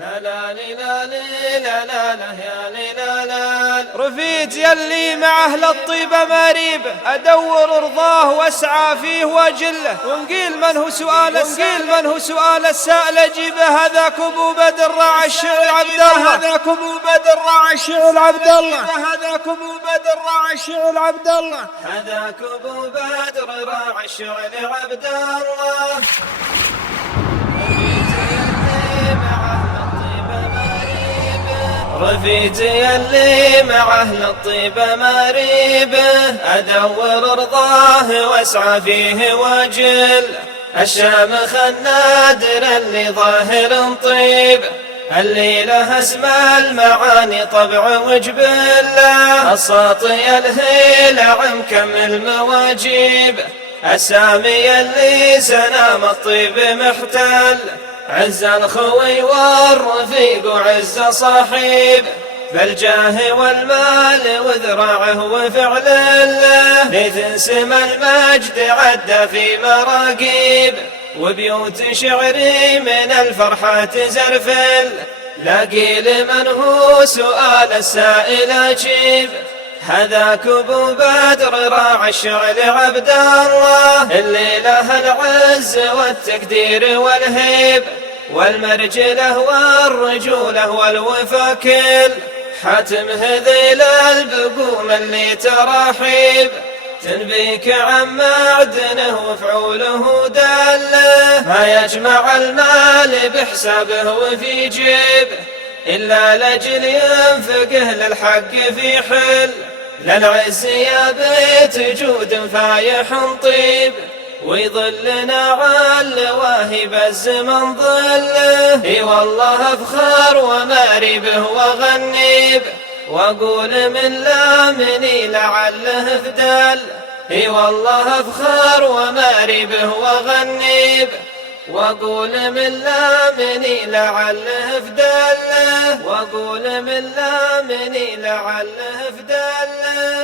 لا لا لا لا لا لا يا لا لا. رفيت يلي مع أهل الطيبة مريبه، أدور رضاه واسعى فيه واجله، وانقيل من هو سؤال السائل أجيبه. هذاك أبو بدر راعي الشعر عبد الله، هذاك أبو بدر راعي الشعر عبد الله، هذاك أبو بدر راعي الشعر عبد الله، هذاك أبو بدر راعي الشعر عبد الله. رفيجي اللي مع أهل الطيبة مريبه، أدور رضاه واسعى فيه واجل. الشامخ النادر اللي ظاهر طيب، اللي له اسم المعاني طبع وجبله. الساطي الهيلع مكمل مواجيب، السامي اللي سنام الطيب محتل. عز الخوي والرفيق وعز صاحب، بالجاه والمال وذراعه وفعل الله. ليث سم المجد عد في مراقيب، وبيوت شعري من الفرحة زرفل. لاقي لمن هو سؤال السائل أجيب، هذاك أبو بدر راعي الشعر عبد الله، اللي له العز والتقدير والهيب، والمرجله والرجوله والوفا كل. حاتم هذيل البقوم اللي تراحيب، تنبيك عن معدنه وفعوله دله. ما يجمع المال بحسابه وفي جيبه، إلا لجل ينفقه للحق في حل. للعز يا بيت جود فايح طيب، ويظلنا عال واهب الزمن ظله. اي والله افخر وماربه وغنيب، واقول من لامني لعله فدل. اي والله افخر وماربه وغنيب، واقول من لامني لعله فدله، واقول من لامني لعله فدله.